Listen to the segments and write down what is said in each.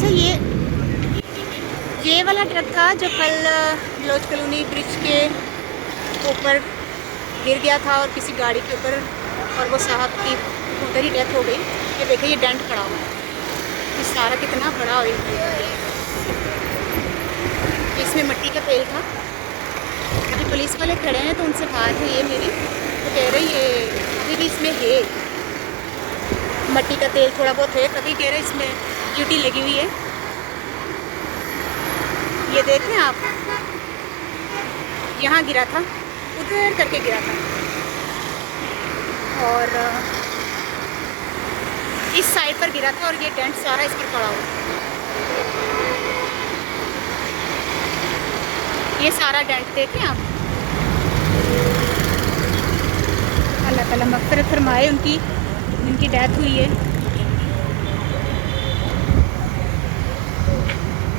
अच्छा, ये वाला ट्रक था जो कल बलोच कॉलोनी ब्रिज के ऊपर गिर गया था और किसी गाड़ी के ऊपर, और वो साहब की उधर ही डेथ हो गई। ये देखिए, ये डेंट पड़ा हुआ है। ये सारा कितना बड़ा ऑयल है। इसमें मिट्टी का तेल था। अभी पुलिस वाले खड़े हैं तो उनसे बात हुई है मेरी, तो कह रहे ये अभी भी इसमें है मिट्टी का तेल, थोड़ा बहुत है। कभी कह रहे इसमें ड्यूटी लगी हुई है। ये देख रहे हैं आप, यहाँ गिरा था, उधर करके गिरा था, और इस साइड पर गिरा था, और ये डेंट सारा इस पर पड़ा हुआ। ये सारा डेंट देखें आप। अल्लाह ताला मग़फ़िरत फरमाए उनकी, जिनकी डेथ हुई है।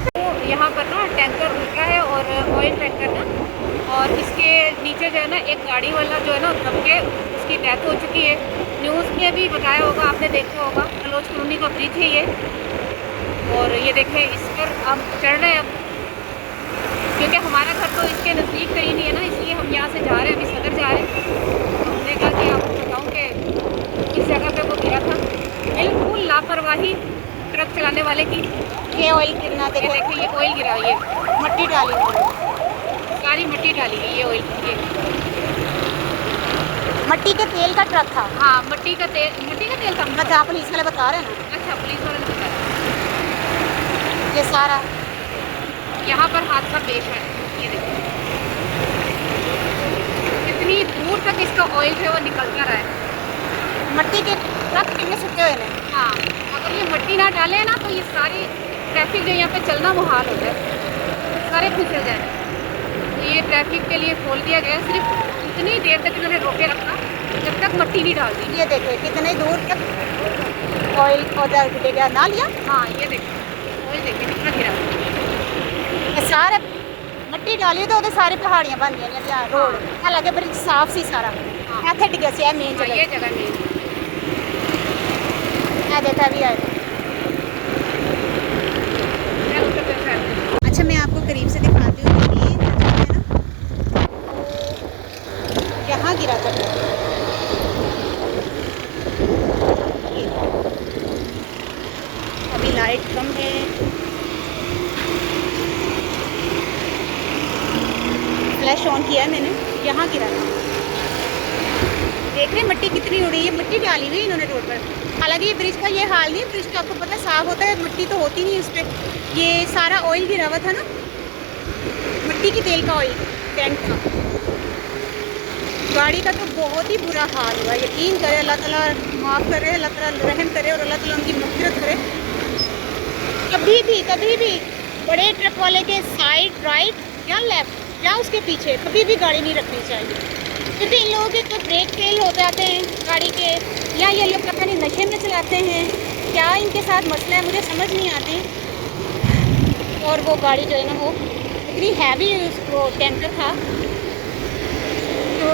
तो यहाँ पर ना टैंकर रुका है, और ऑयल टैंकर ना, और इसके नीचे जो है ना एक गाड़ी वाला जो है ना दब के उसकी डेथ हो चुकी है। न्यूज़ में भी बताया होगा, आपने देखा होगा। बलोच कॉलोनी का ब्रिज है ये, और ये देखें इस पर हम चढ़ रहे हैं अब, क्योंकि हमारा घर तो इसके नज़दीक कहीं नहीं है ना, इसलिए हम यहाँ से जा रहे हैं, अभी सदर जा रहे हैं। तो हमने कहा कि आपको बताऊँ कि इस जगह पे वो गिरा था। बिल्कुल लापरवाही ट्रक चलाने वाले की। ये ऑयल गिरना देखो, ये ऑयल गिरा, ये मिट्टी डाली हुई, सारी मिट्टी डाली गई। ये ऑयल, ये मिट्टी के तेल का ट्रक था। हाँ, मिट्टी का तेल था। मतलब पुलिस वाले बता रहे हैं ना। अच्छा, पुलिस वाले बता रहे हैं। ये सारा यहाँ पर हादसा पेश है। ये देखिए कितनी दूर तक इसका ऑयल है वो निकलता रहा है। मिट्टी के ट्रक कितने छुट्टे हुए हैं। हाँ, अगर ये मिट्टी ना डाले ना तो ये सारी ट्रैफिक जो यहाँ पे चलना मुहाल हो जाए, सारे फिसल जाए। तो ये ट्रैफिक के लिए खोल दिया गया, सिर्फ इतनी देर तक इन्होंने रोके रखा जब तक मिट्टी नहीं डाल दी। ये देखिए कितने दूर तक ऑयल पौधा गिरेगा ना लिया। हाँ, ये देखिए ऑयल देखिए कितना गिरा। ये सारे मिट्टी डाली तो सारी पहाड़ियाँ बन गई रोड। हालांकि ब्रिज साफ सी सारा। हाँ, डिगे से मेन जगह, ये जगह मेन देखा भी है। अच्छा, मैं आपको करीब से दिखाती हूँ। ये है ना, यहाँ गिरा था। अभी लाइट कम है, फ्लैश ऑन किया है मैंने। यहाँ गिरा था, देख रहे हैं मिट्टी कितनी उड़ी है। मिट्टी डाली हुई इन्होंने रोड पर। हालांकि ये ब्रिज का ये हाल नहीं है, ब्रिज का आपको पता है साफ होता है, मिट्टी तो होती नहीं है इस पर। ये सारा ऑयल गिरा हुआ था ना, मिट्टी के तेल का ऑयल टैंक था। गाड़ी का तो बहुत ही बुरा हाल हुआ। यकीन करे, अल्लाह ताला माफ़ करे, अल्लाह ताला रहम करे, और अल्लाह ताला उनकी मग़फ़िरत करे। कभी भी बड़े ट्रक वाले के साइड राइट या लेफ़्ट या उसके पीछे कभी भी गाड़ी नहीं रखनी चाहिए, क्योंकि इन लोगों के तो ब्रेक फेल हो जाते हैं गाड़ी के, या ये लोग पता नहीं नशे में चलाते हैं, क्या इनके साथ मसला है मुझे समझ नहीं आती। और वो गाड़ी जो है ना वो इतनी हैवी, वो टैंकर था तो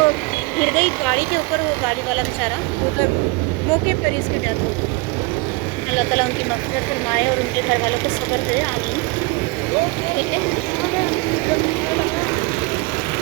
गिर गई गाड़ी के ऊपर। वो गाड़ी वाला बेचारा उधर मौके पर ही इसकी डेथ हो गई। अल्लाह ताला उनकी मग़फ़िरत फरमाए और उनके घर वालों को सब्र दे। आमीन। ठीक है।